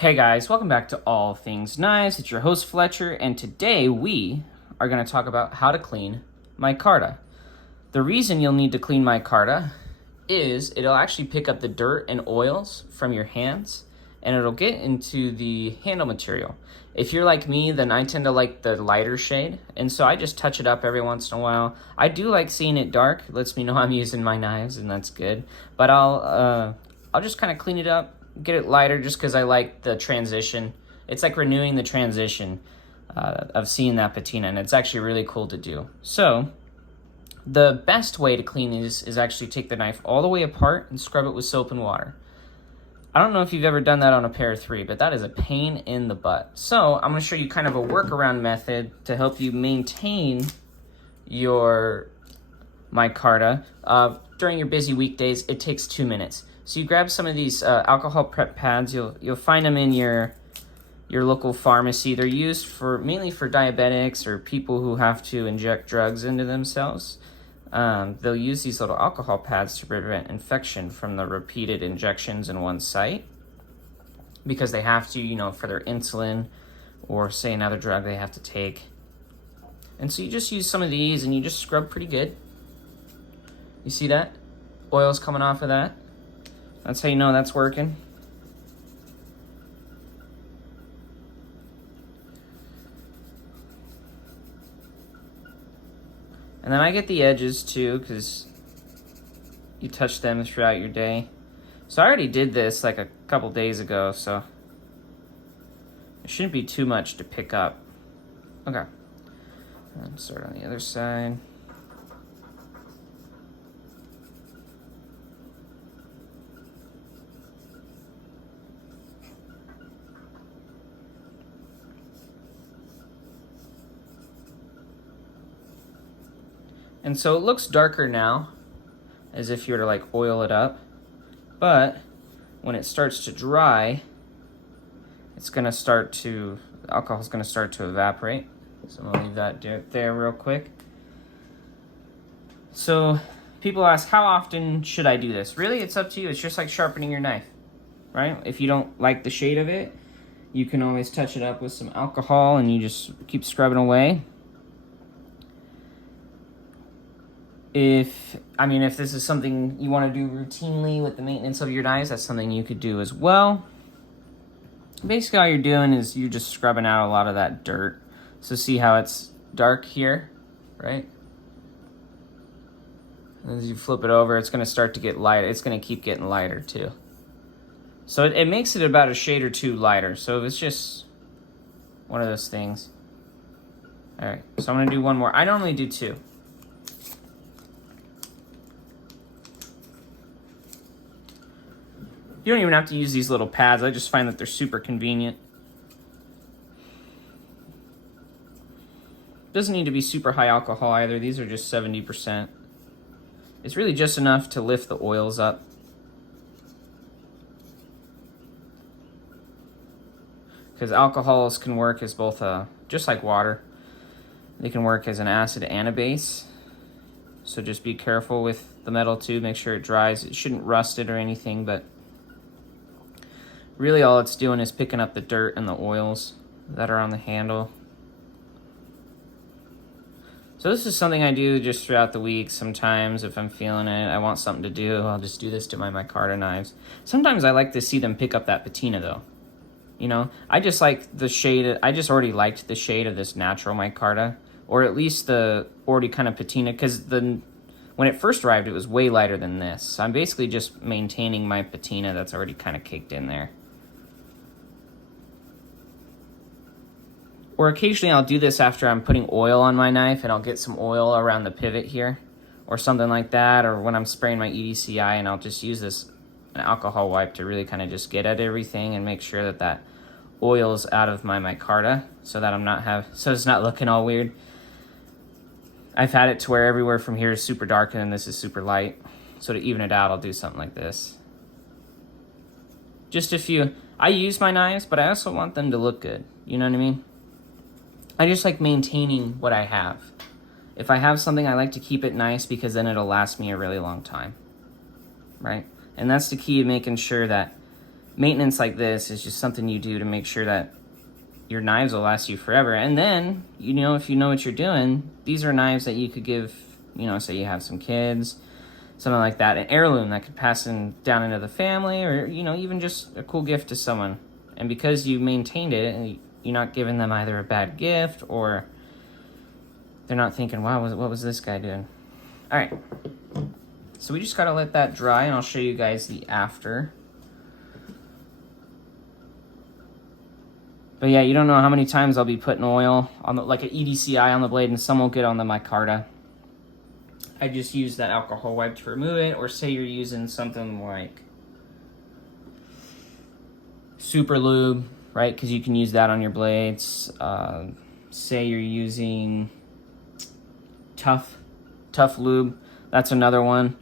Hey guys, welcome back to All Things Knives. It's your host Fletcher, and today we are going to talk about how to clean micarta. The reason you'll need to clean micarta is it'll actually pick up the dirt and oils from your hands, and it'll get into the handle material. If you're like me, then I tend to like the lighter shade, and so I just touch it up every once in a while. I do like seeing it dark. It lets me know I'm using my knives, and that's good. But I'll just kind of clean it up, get it lighter, just because I like the transition. It's like renewing the transition of seeing that patina, and it's actually really cool to do. So the best way to clean these is actually take the knife all the way apart and scrub it with soap and water. I don't know if you've ever done that on a pair of 3, but that is a pain in the butt. So I'm going to show you kind of a workaround method to help you maintain your micarta. During your busy weekdays, it takes 2 minutes. So you grab some of these alcohol prep pads. You'll find them in your local pharmacy. They're used mainly for diabetics or people who have to inject drugs into themselves. They'll use these little alcohol pads to prevent infection from the repeated injections in one site, because they have to, for their insulin or say another drug they have to take. And so you just use some of these and you just scrub pretty good. You see that? Oil's coming off of that. That's how you know that's working. And then I get the edges too, because you touch them throughout your day. So I already did this like a couple days ago, so it shouldn't be too much to pick up. Okay. And start on the other side. And so it looks darker now, as if you were to like oil it up, but when it starts to dry, the alcohol's gonna start to evaporate. So I'm gonna leave that there real quick. So people ask, how often should I do this? Really, it's up to you. It's just like sharpening your knife, right? If you don't like the shade of it, you can always touch it up with some alcohol and you just keep scrubbing away. If this is something you want to do routinely with the maintenance of your knives, that's something you could do as well. Basically, all you're doing is you're just scrubbing out a lot of that dirt. So see how it's dark here, right? As you flip it over, it's going to start to get light. It's going to keep getting lighter too. So it makes it about a shade or two lighter. So it's just one of those things. All right, so I'm going to do one more. I normally do 2. You don't even have to use these little pads. I just find that they're super convenient. Doesn't need to be super high alcohol either. These are just 70%. It's really just enough to lift the oils up. Because alcohols can work as both just like water. They can work as an acid and a base. So just be careful with the metal too. Make sure it dries. It shouldn't rust it or anything, but really all it's doing is picking up the dirt and the oils that are on the handle. So this is something I do just throughout the week. Sometimes if I'm feeling it, I want something to do, I'll just do this to my micarta knives. Sometimes I like to see them pick up that patina though. I just like the shade. I just already liked the shade of this natural micarta, or at least the already kind of patina, because when it first arrived, it was way lighter than this. So I'm basically just maintaining my patina that's already kind of caked in there. Or occasionally I'll do this after I'm putting oil on my knife, and I'll get some oil around the pivot here or something like that, or when I'm spraying my EDCI, and I'll just use an alcohol wipe to really kind of just get at everything and make sure that oil's out of my micarta so that so it's not looking all weird. I've had it to where everywhere from here is super dark and then this is super light. So to even it out, I'll do something like this. I use my knives, but I also want them to look good. You know what I mean? I just like maintaining what I have. If I have something, I like to keep it nice because then it'll last me a really long time, right? And that's the key, making sure that maintenance like this is just something you do to make sure that your knives will last you forever. And then, you know, if you know what you're doing, these are knives that you could give, you know, say you have some kids, something like that, an heirloom that could pass down into the family, or, you know, even just a cool gift to someone. And because you maintained it, and you're not giving them either a bad gift, or they're not thinking, wow, what was this guy doing? All right, so we just gotta let that dry, and I'll show you guys the after. But yeah, you don't know how many times I'll be putting oil on like an EDCI on the blade, and some will get on the micarta. I just use that alcohol wipe to remove it, or say you're using something like super lube, right? Because you can use that on your blades. Say you're using tough lube, that's another one.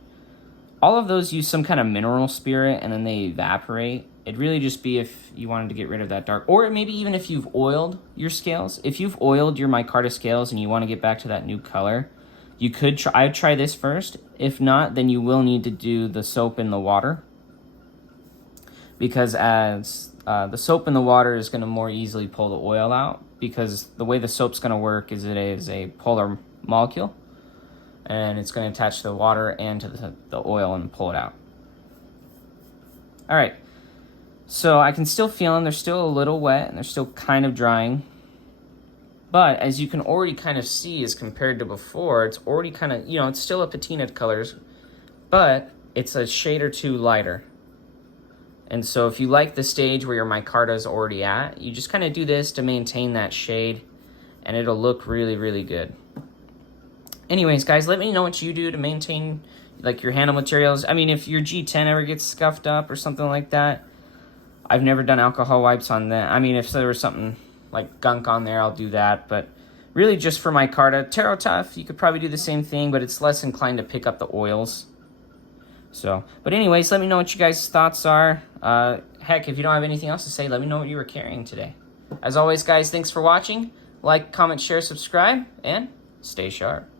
All of those use some kind of mineral spirit, and then they evaporate. It'd really just be if you wanted to get rid of that dark, or maybe even if you've oiled your scales. If you've oiled your micarta scales and you want to get back to that new color, you could try. I'd try this first. If not, then you will need to do the soap in the water, because as the soap in the water is going to more easily pull the oil out, because the way the soap's going to work is it is a polar molecule, and it's going to attach to the water and to the oil and pull it out. All right. So I can still feel them. They're still a little wet, and they're still kind of drying. But as you can already kind of see, as compared to before, it's already kind of, you know, it's still a patina colors, but it's a shade or two lighter. And so if you like the stage where your micarta is already at, you just kind of do this to maintain that shade, and it'll look really, really good. Anyways, guys, let me know what you do to maintain, like, your handle materials. I mean, if your G10 ever gets scuffed up or something like that, I've never done alcohol wipes on that. I mean, if there was something like gunk on there, I'll do that. But really just for micarta, Taro Tough, you could probably do the same thing, but it's less inclined to pick up the oils. So, but anyways, let me know what you guys' thoughts are. Heck, if you don't have anything else to say, let me know what you were carrying today. As always, guys, thanks for watching. Like, comment, share, subscribe, and stay sharp.